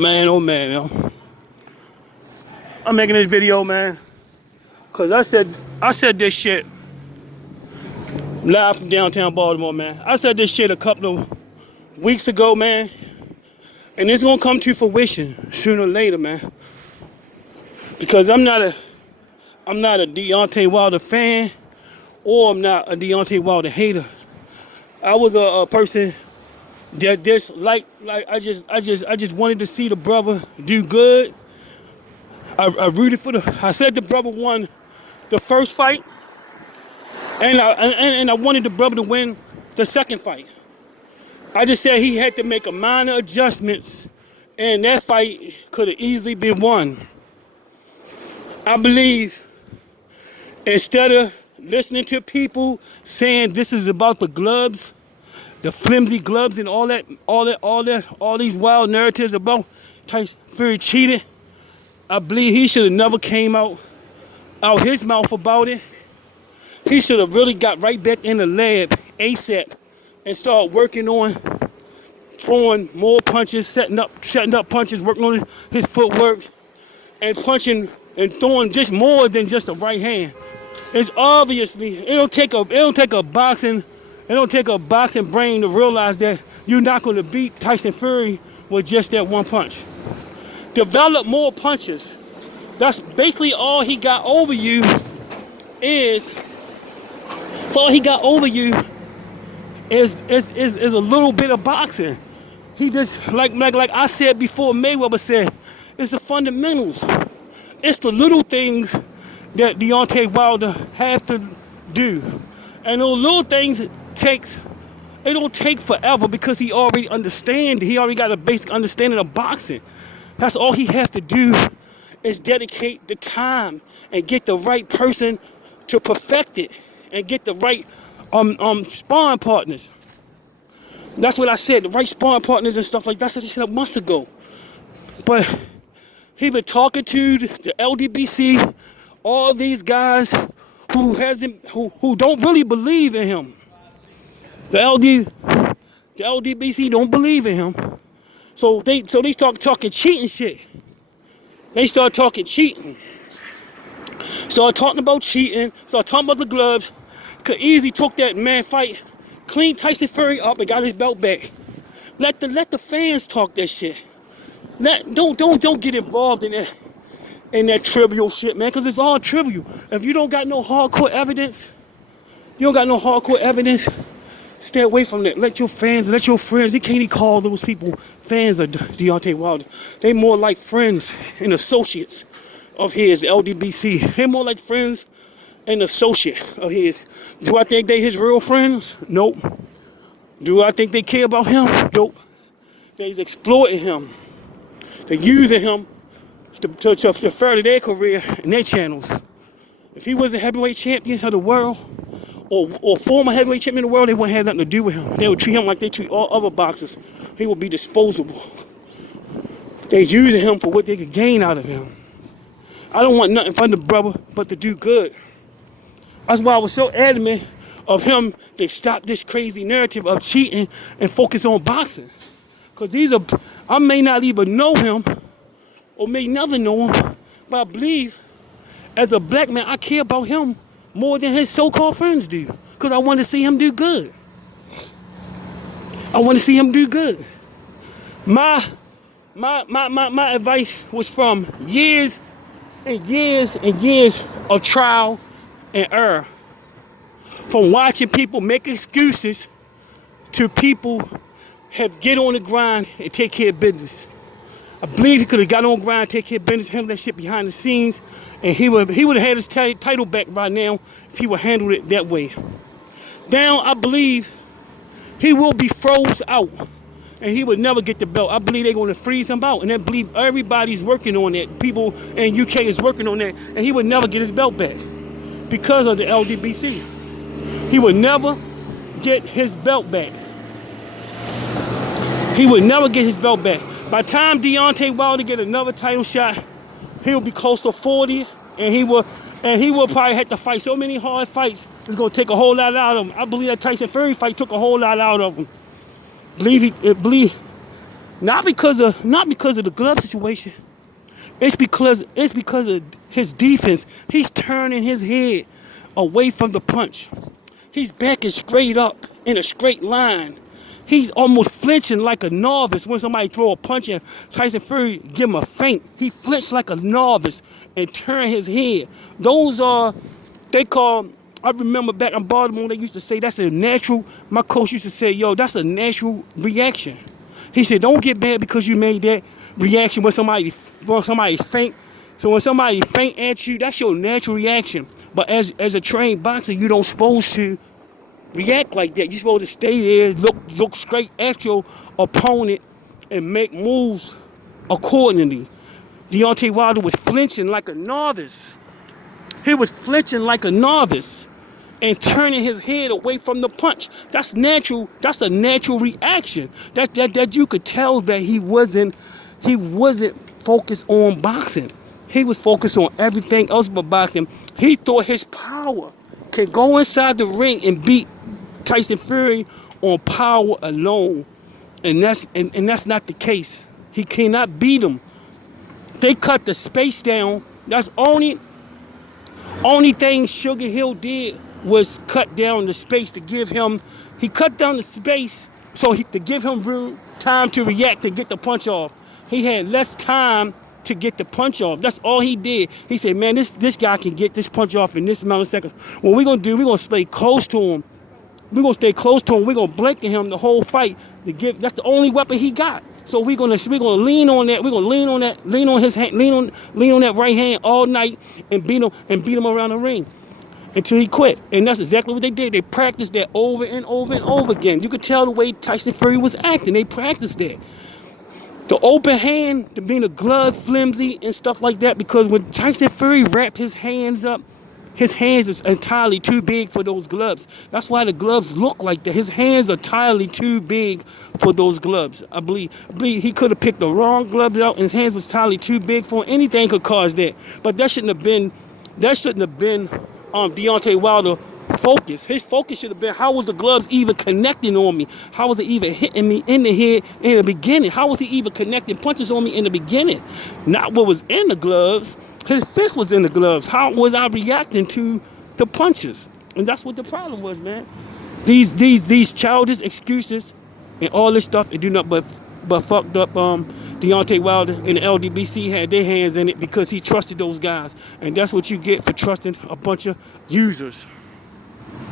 Man, oh man, yo. I'm making this video, man, cause I said this shit live from downtown Baltimore, man. I said this shit a couple of weeks ago, man, and it's gonna come to fruition sooner or later, man. Because I'm not a Deontay Wilder fan, or I'm not a Deontay Wilder hater. I was a person that just I just wanted to see the brother do good. I rooted for I said the brother won the first fight, and I wanted the brother to win the second fight. I just said he had to make a minor adjustments, and that fight could have easily been won. I believe instead of listening to people saying this is about the gloves, the flimsy gloves, and all these wild narratives about Tyson Fury cheating, I believe he should have never came out his mouth about it. He should have really got right back in the lab ASAP and started working on throwing more punches, setting up punches, working on his footwork, and punching and throwing just more than just a right hand. It's obviously it don't take a boxing brain to realize that you're not going to beat Tyson Fury with just that one punch. Develop more punches. That's basically all he got over you is. So all he got over you is a little bit of boxing. He just like I said before, Mayweather said, it's the fundamentals. It's the little things that Deontay Wilder has to do, and those little things it don't take forever because he already understands. He already got a basic understanding of boxing. That's all he has to do is dedicate the time and get the right person to perfect it and get the right sparring partners. That's what I said, the right sparring partners and stuff like that. That's what I said months ago. But he been talking to the LDBC, all these guys who don't really believe in him. The LDBC don't believe in him. So they start talking cheating shit. They start talking cheating. Start talking about cheating. Start talking about the gloves. Could easily took that man fight, clean Tyson Fury up and got his belt back. Let the fans talk that shit. Don't get involved in that trivial shit, man, because it's all trivial. If you don't got no hardcore evidence, stay away from that. Let your fans, let your friends, you can't even call those people fans of Deontay Wilder. They more like friends and associates of his, LDBC. They're more like friends and associate of his. Do I think they his real friends? Nope. Do I think they care about him? Nope. They's exploiting him. They're using him to further their career and their channels. If he was a heavyweight champion of the world, or former heavyweight champion of the world, they wouldn't have nothing to do with him. They would treat him like they treat all other boxers. He would be disposable. They're using him for what they could gain out of him. I don't want nothing from the brother but to do good. That's why I was so adamant of him to stop this crazy narrative of cheating and focus on boxing. Because I may not even know him or may never know him, but I believe as a black man, I care about him more than his so-called friends do. Because I want to see him do good. I want to see him do good. My advice was from years and years and years of trial and error. From watching people make excuses to people have get on the grind and take care of business. I believe he could have got on grind, take care of business, handle that shit behind the scenes, and he would have had his title back by now if he would handle it that way. Now I believe he will be froze out, and he would never get the belt. I believe they're going to freeze him out, and I believe everybody's working on that. People in UK is working on that, and he would never get his belt back because of the LDBC. He would never get his belt back. He would never get his belt back. By the time Deontay Wilder get another title shot, he'll be close to 40, and he will probably have to fight so many hard fights. It's gonna take a whole lot out of him. I believe that Tyson Fury fight took a whole lot out of him. Not because of the glove situation. It's because of his defense. He's turning his head away from the punch. He's backing straight up in a straight line. He's almost flinching like a novice when somebody throw a punch and Tyson Fury give him a feint. He flinched like a novice and turn his head. Those are, they call, I remember back in Baltimore, they used to say that's a natural, my coach used to say, yo, that's a natural reaction. He said, don't get mad because you made that reaction when somebody faint. So when somebody faint at you, that's your natural reaction. But as a trained boxer, you don't supposed to react like that. You're supposed to stay there, look straight at your opponent and make moves accordingly. Deontay Wilder was flinching like a novice. He was flinching like a novice and turning his head away from the punch. That's natural. That's a natural reaction. That you could tell that he wasn't focused on boxing. He was focused on everything else but boxing. He thought his power could go inside the ring and beat Tyson Fury on power alone. And that's not the case. He cannot beat him. They cut the space down. That's only thing Sugar Hill did was cut down the space to give him. He cut down the space to give him time to react to get the punch off. He had less time to get the punch off. That's all he did. He said, man, this guy can get this punch off in this amount of seconds. What we're gonna do, we're gonna stay close to him. We're gonna stay close to him. We're gonna blanket him the whole fight. That's the only weapon he got. So we're gonna lean on that. We're gonna lean on his hand, lean on that right hand all night and beat him around the ring until he quit. And that's exactly what they did. They practiced that over and over and over again. You could tell the way Tyson Fury was acting. They practiced that. The open hand, the being a glove flimsy and stuff like that, because when Tyson Fury wrapped his hands up, his hands is entirely too big for those gloves. That's why the gloves look like that. His hands are entirely too big for those gloves. I believe he could have picked the wrong gloves out, and his hands was entirely too big for him. Anything could cause that. But that shouldn't have been Deontay Wilder focus. His focus should have been, how was the gloves even connecting on me? How was it even hitting me in the head in the beginning? How was he even connecting punches on me in the beginning? Not what was in the gloves. His fist was in the gloves. How was I reacting to the punches? And that's what the problem was, man. These childish excuses and all this stuff, it do not but fucked up Deontay Wilder and the LDBC had their hands in it because he trusted those guys. And that's what you get for trusting a bunch of users.